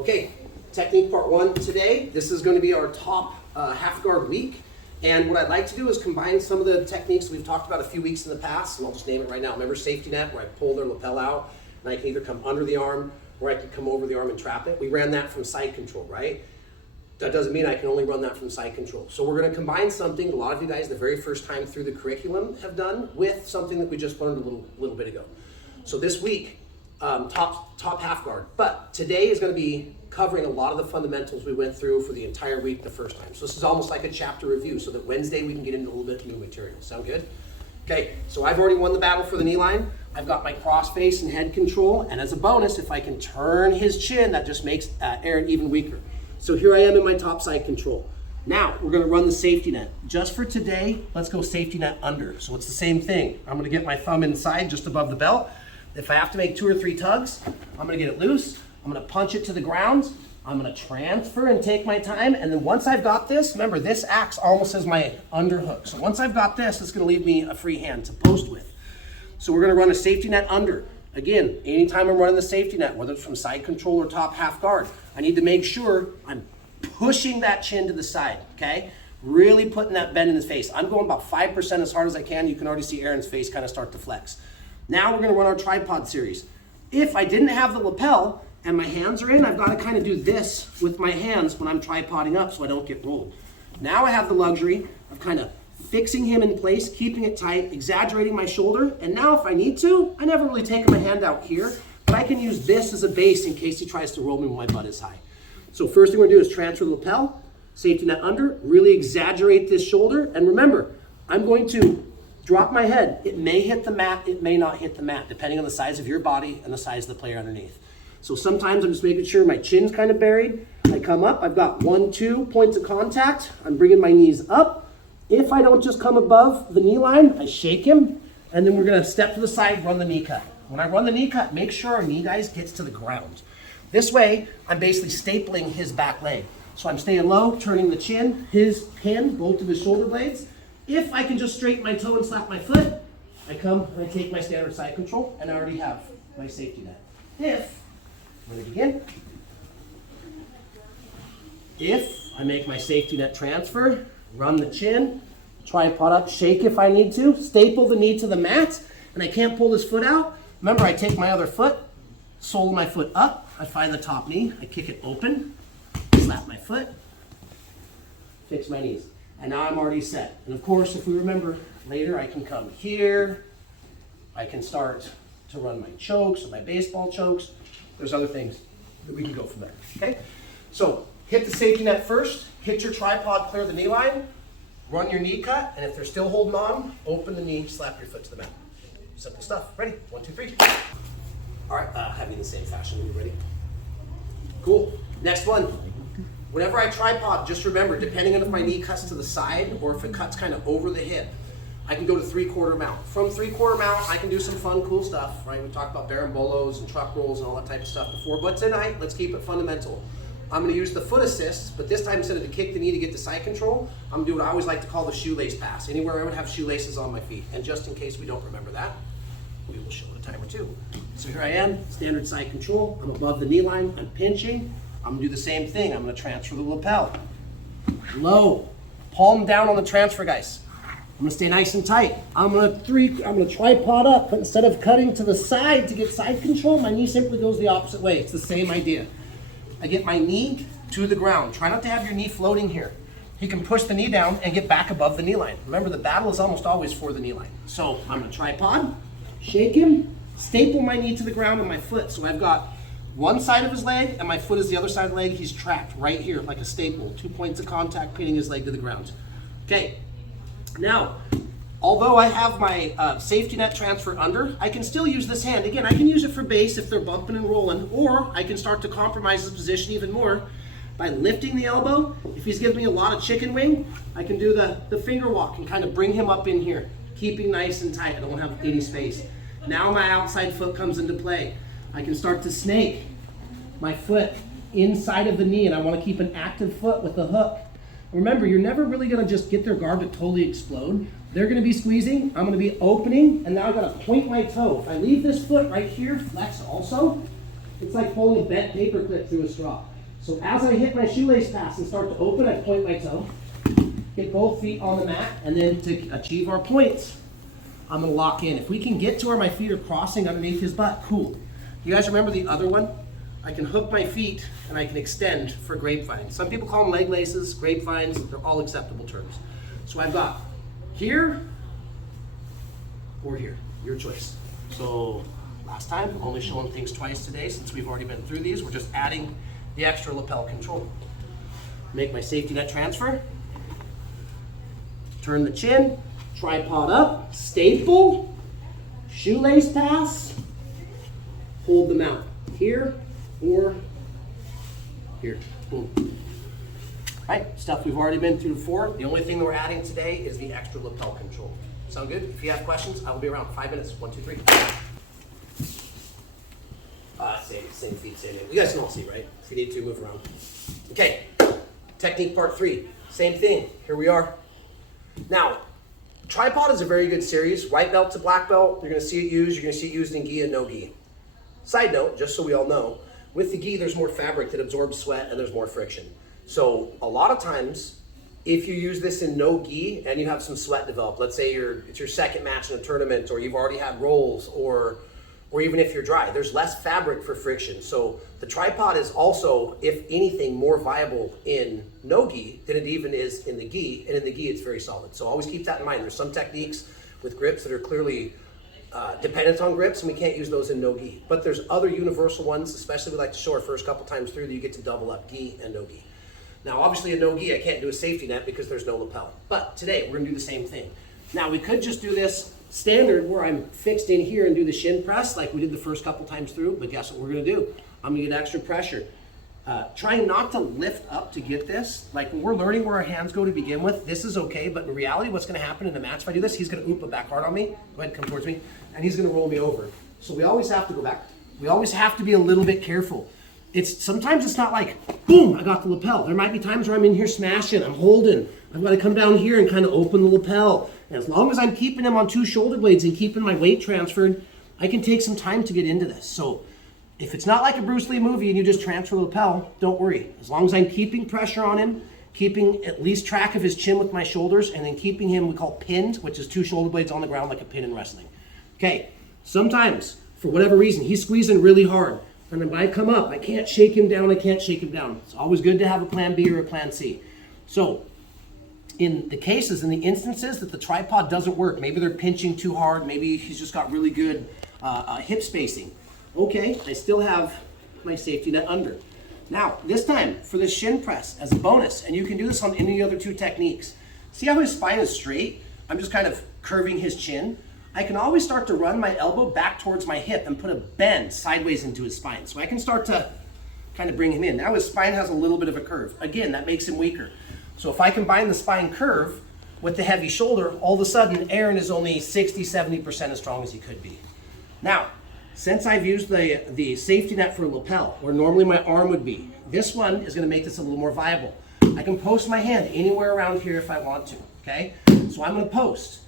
Okay, technique part one today. This is going to be our top half guard week. And what I'd like to do is combine some of the techniques we've talked about a few weeks in the past, and I'll just name it right now. Remember safety net, where I pull their lapel out, and I can either come under the arm, or I can come over the arm and trap it. We ran that from side control, right? That doesn't mean I can only run that from side control. So we're going to combine something a lot of you guys the very first time through the curriculum have done with something that we just learned a little bit ago. So this week, top half guard. But today is going to be covering a lot of the fundamentals we went through for the entire week the first time. So this is almost like a chapter review so that Wednesday we can get into a little bit of new material. Sound good? Okay, so I've already won the battle for the knee line. I've got my cross face and head control. And as a bonus, if I can turn his chin, that just makes Aaron even weaker. So here I am in my top side control. Now we're going to run the safety net. Just for today, let's go safety net under. So it's the same thing. I'm going to get my thumb inside just above the belt. If I have to make 2 or 3 tugs, I'm going to get it loose. I'm going to punch it to the ground. I'm going to transfer and take my time. And then once I've got this, remember this acts almost as my underhook. So once I've got this, it's going to leave me a free hand to post with. So we're going to run a safety net under. Again, anytime I'm running the safety net, whether it's from side control or top half guard, I need to make sure I'm pushing that chin to the side, okay? Really putting that bend in his face. I'm going about 5% as hard as I can. You can already see Aaron's face kind of start to flex. Now we're going to run our tripod series. If I didn't have the lapel and my hands are in, I've got to kind of do this with my hands when I'm tripoding up so I don't get rolled. Now I have the luxury of kind of fixing him in place, keeping it tight, exaggerating my shoulder, and now if I need to, I never really take my hand out here, but I can use this as a base in case he tries to roll me when my butt is high. So first thing we're going to do is transfer the lapel, safety net under, really exaggerate this shoulder, and remember, I'm going to drop my head. It may hit the mat, it may not hit the mat, depending on the size of your body and the size of the player underneath. So sometimes I'm just making sure my chin's kind of buried. I come up, I've got 1, 2 points of contact. I'm bringing my knees up. If I don't just come above the knee line, I shake him, and then we're gonna step to the side, run the knee cut. When I run the knee cut, make sure our knee guys gets to the ground. This way, I'm basically stapling his back leg. So I'm staying low, turning the chin, his pin, both of his shoulder blades. If I can just straighten my toe and slap my foot, I come and I take my standard side control, and I already have my safety net. I'm gonna begin. If I make my safety net transfer, run the chin, tripod up, shake if I need to, staple the knee to the mat, and I can't pull this foot out. Remember, I take my other foot, sole of my foot up, I find the top knee, I kick it open, slap my foot, fix my knees. And now I'm already set. And of course, if we remember later, I can come here, I can start to run my chokes or my baseball chokes. There's other things that we can go from there, okay? So hit the safety net first, hit your tripod, clear the knee line, run your knee cut, and if they're still holding on, open the knee, slap your foot to the mat. Simple stuff. Ready? 1, 2, 3. All right, have you in the same fashion. Are you ready? Cool. Next one. Whenever I tripod, just remember, depending on if my knee cuts to the side or if it cuts kind of over the hip, I can go to 3/4 mount. From 3/4 mount, I can do some fun, cool stuff, right? We talked about barambolos and truck rolls and all that type of stuff before, but tonight, let's keep it fundamental. I'm going to use the foot assist, but this time instead of to kick the knee to get the side control, I'm going to do what I always like to call the shoelace pass. Anywhere I would have shoelaces on my feet. And just in case we don't remember that, we will show it a time or two. So here I am, standard side control. I'm above the knee line, I'm pinching. I'm going to do the same thing. I'm going to transfer the lapel. Low, palm down on the transfer, guys. I'm going to stay nice and tight. I'm going to tripod up, but instead of cutting to the side to get side control, my knee simply goes the opposite way. It's the same idea. I get my knee to the ground. Try not to have your knee floating here. You can push the knee down and get back above the knee line. Remember, the battle is almost always for the knee line. So I'm going to tripod, shake him, staple my knee to the ground and my foot. So I've got one side of his leg and my foot is the other side of the leg. He's trapped right here like a staple. 2 points of contact, pinning his leg to the ground. Okay. Now, although I have my safety net transfer under, I can still use this hand. Again, I can use it for base if they're bumping and rolling, or I can start to compromise his position even more by lifting the elbow. If he's giving me a lot of chicken wing, I can do the finger walk and kind of bring him up in here, keeping nice and tight. I don't have any space. Now my outside foot comes into play. I can start to snake my foot inside of the knee, and I want to keep an active foot with the hook. Remember, you're never really going to just get their guard to totally explode. They're going to be squeezing, I'm going to be opening, and now I've got to point my toe. If I leave this foot right here, flex also, it's like pulling a bent paper clip through a straw. So as I hit my shoelace pass and start to open, I point my toe, get both feet on the mat, and then to achieve our points, I'm gonna lock in. If we can get to where my feet are crossing underneath his butt, cool. You guys remember the other one? I can hook my feet and I can extend for grapevines. Some people call them leg laces, grapevines, they're all acceptable terms. So I've got here or here, your choice. So last time, only showing things twice today since we've already been through these. We're just adding the extra lapel control. Make my safety net transfer, turn the chin, tripod up, staple, shoelace pass, hold them out here or here. Boom. All right, stuff we've already been through before. The only thing that we're adding today is the extra lapel control. Sound good? If you have questions, I will be around. 5 minutes. 1, 2, 3. Same feet, same name. You guys can all see, right? If you need to, move around. Okay, technique part 3. Same thing. Here we are. Now, tripod is a very good series. White belt to black belt, you're going to see it used. You're going to see it used in gi and no gi. Side note, just so we all know, with the gi, there's more fabric that absorbs sweat and there's more friction. So a lot of times, if you use this in no gi and you have some sweat develop, let's say it's your second match in a tournament, or you've already had rolls, or even if you're dry, there's less fabric for friction. So the tripod is also, if anything, more viable in no gi than it even is in the gi, and in the gi it's very solid. So always keep that in mind. There's some techniques with grips that are clearly dependent on grips, and we can't use those in no gi. But there's other universal ones, especially we like to show our first couple times through, that you get to double up gi and no gi. Now obviously in no gi I can't do a safety net because there's no lapel. But today we're gonna do the same thing. Now we could just do this standard where I'm fixed in here and do the shin press like we did the first couple times through, but guess what we're gonna do? I'm gonna get extra pressure. Trying not to lift up to get this. Like when we're learning where our hands go to begin with, this is okay, but in reality what's gonna happen in the match if I do this, he's gonna oop a back hard on me, go ahead, come towards me, and he's gonna roll me over. So we always have to go back. We always have to be a little bit careful. Sometimes it's not like, boom, I got the lapel. There might be times where I'm in here smashing, I'm holding. I've got to come down here and kind of open the lapel. And as long as I'm keeping him on 2 shoulder blades and keeping my weight transferred, I can take some time to get into this. So if it's not like a Bruce Lee movie and you just transfer the lapel, don't worry. As long as I'm keeping pressure on him, keeping at least track of his chin with my shoulders, and then keeping him, we call pinned, which is 2 shoulder blades on the ground like a pin in wrestling. Okay, sometimes, for whatever reason, he's squeezing really hard. And then when I come up, I can't shake him down, It's always good to have a plan B or a plan C. So, in the instances that the tripod doesn't work, maybe they're pinching too hard, maybe he's just got really good hip spacing. Okay, I still have my safety net under. Now, this time, for the shin press as a bonus, and you can do this on any other 2 techniques. See how his spine is straight? I'm just kind of curving his chin. I can always start to run my elbow back towards my hip and put a bend sideways into his spine. So I can start to kind of bring him in. Now his spine has a little bit of a curve. Again, that makes him weaker. So if I combine the spine curve with the heavy shoulder, all of a sudden Aaron is only 60, 70% as strong as he could be. Now, since I've used the safety net for a lapel, where normally my arm would be, this one is gonna make this a little more viable. I can post my hand anywhere around here if I want to, okay? So I'm gonna post.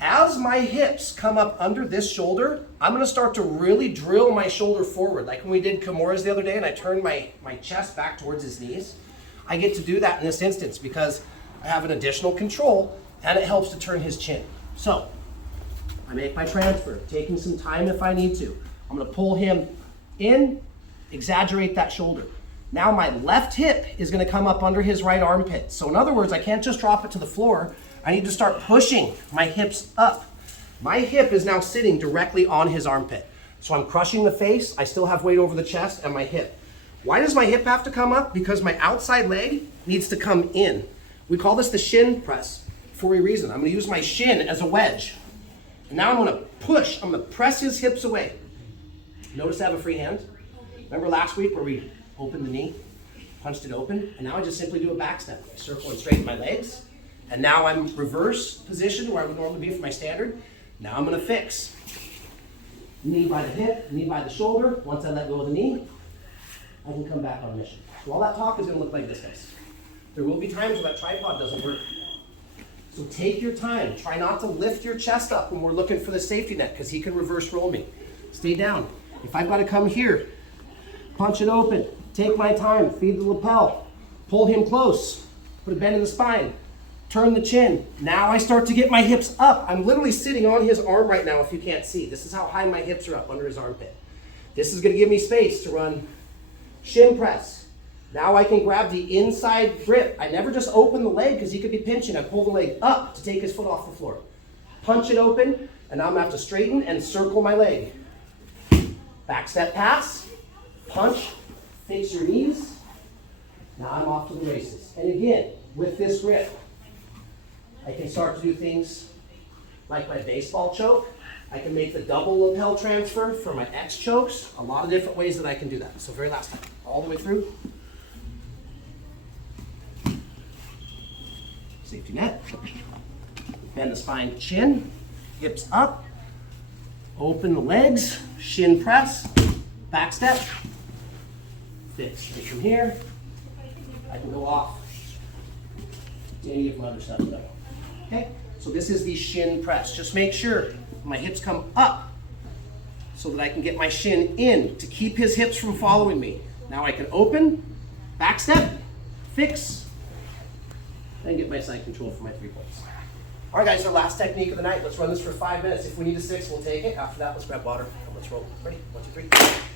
As my hips come up under this shoulder, I'm gonna start to really drill my shoulder forward, like when we did Kimura's the other day and I turned my chest back towards his knees. I get to do that in this instance because I have an additional control and it helps to turn his chin. So, I make my transfer, taking some time if I need to. I'm gonna pull him in, exaggerate that shoulder. Now my left hip is gonna come up under his right armpit. So in other words, I can't just drop it to the floor. I need to start pushing my hips up. My hip is now sitting directly on his armpit. So I'm crushing the face, I still have weight over the chest and my hip. Why does my hip have to come up? Because my outside leg needs to come in. We call this the shin press for a reason. I'm gonna use my shin as a wedge. And now I'm gonna push, I'm gonna press his hips away. Notice I have a free hand. Remember last week where we opened the knee, punched it open, and now I just simply do a back step. I circle and straighten my legs. And now I'm reverse position where I would normally be for my standard. Now I'm gonna fix. Knee by the hip, knee by the shoulder. Once I let go of the knee, I can come back on mission. So all that talk is gonna look like this, guys. There will be times where that tripod doesn't work. So take your time. Try not to lift your chest up when we're looking for the safety net because he can reverse roll me. Stay down. If I've gotta come here, punch it open, Take my time, feed the lapel, pull him close, put a bend in the spine, turn the chin. Now I start to get my hips up. I'm literally sitting on his arm right now if you can't see. This is how high my hips are up under his armpit. This is gonna give me space to run shin press. Now I can grab the inside grip. I never just open the leg because he could be pinching. I pull the leg up to take his foot off the floor. Punch it open, and now I'm gonna have to straighten and circle my leg. Back step pass, punch, fix your knees. Now I'm off to the races. And again, with this grip, I can start to do things like my baseball choke. I can make the double lapel transfer for my X chokes. A lot of different ways that I can do that. So very last time, all the way through. Safety net. Bend the spine, chin, hips up. Open the legs, shin press, back step. Fix. And from here, I can go off to any of my other stuff that I want. Okay? So this is the shin press. Just make sure my hips come up so that I can get my shin in to keep his hips from following me. Now I can open, back step, fix, and get my side control for my 3 points. All right, guys, our last technique of the night. Let's run this for 5 minutes. If we need a 6, we'll take it. After that, let's grab water and let's roll. Ready? 1, 2, 3.